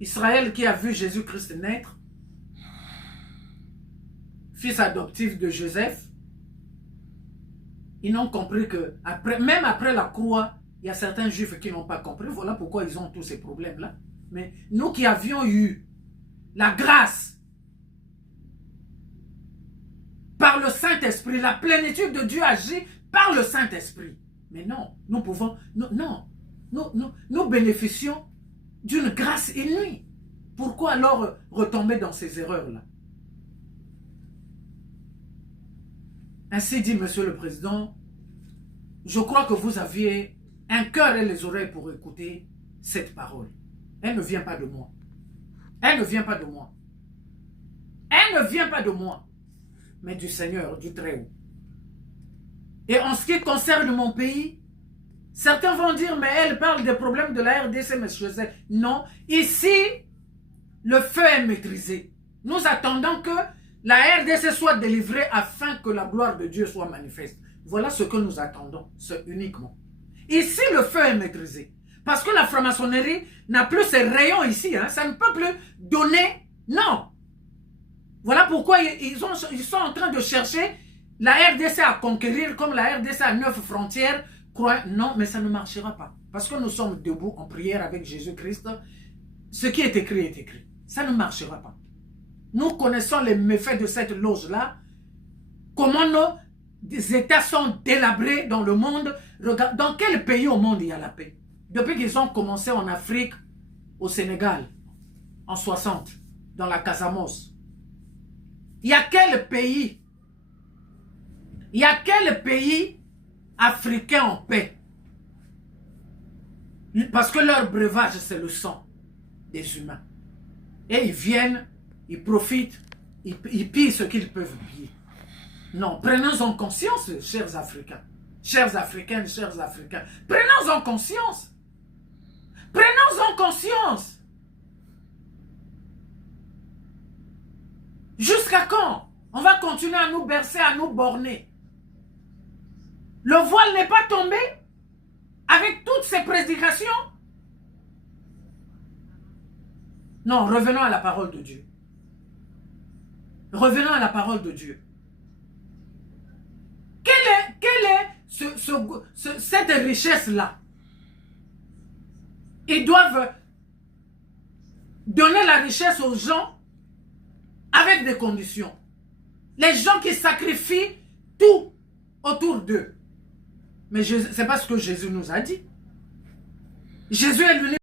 Israël qui a vu Jésus-Christ naître, fils adoptif de Joseph, ils n'ont compris que, même après la croix, il y a certains juifs qui n'ont pas compris. Voilà pourquoi ils ont tous ces problèmes-là. Mais nous qui avions eu la grâce par le Saint-Esprit, la plénitude de Dieu agit par le Saint-Esprit. Mais non, nous pouvons, nous bénéficions d'une grâce inouïe. Pourquoi alors retomber dans ces erreurs-là? Ainsi dit Monsieur le Président, je crois que vous aviez un cœur et les oreilles pour écouter cette parole. Elle ne vient pas de moi. Elle ne vient pas de moi. Elle ne vient pas de moi, mais du Seigneur, du Très-Haut. Et en ce qui concerne mon pays, certains vont dire, mais elle parle des problèmes de la RDC, mais je sais. Non, ici, le feu est maîtrisé. Nous attendons que la RDC soit délivrée afin que la gloire de Dieu soit manifeste. Voilà ce que nous attendons, c'est uniquement. Ici, le feu est maîtrisé. Parce que la franc-maçonnerie n'a plus ses rayons ici. Hein. Ça ne peut plus donner. Non. Voilà pourquoi ils sont en train de chercher la RDC à conquérir, comme la RDC a 9 frontières. Non, mais ça ne marchera pas. Parce que nous sommes debout en prière avec Jésus-Christ. Ce qui est écrit est écrit. Ça ne marchera pas. Nous connaissons les méfaits de cette loge-là. Comment nos États sont délabrés dans le monde. Regarde, dans quel pays au monde il y a la paix? Depuis qu'ils ont commencé en Afrique, au Sénégal, en 60, dans la Casamance. Il y a quel pays? Il y a quel pays africain en paix? Parce que leur breuvage, c'est le sang des humains. Et ils viennent, ils profitent, ils pillent ce qu'ils peuvent piller. Non, prenons-en conscience, chers Africains. Chers Africaines, chers Africains. Prenons-en conscience. Prenons-en conscience. Jusqu'à quand? On va continuer à nous bercer, à nous borner. Le voile n'est pas tombé avec toutes ces prédications. Non, revenons à la parole de Dieu. Revenons à la parole de Dieu. Quelle est cette richesse-là? Ils doivent donner la richesse aux gens avec des conditions. Les gens qui sacrifient tout autour d'eux. Mais ce n'est pas ce que Jésus nous a dit. Jésus est venu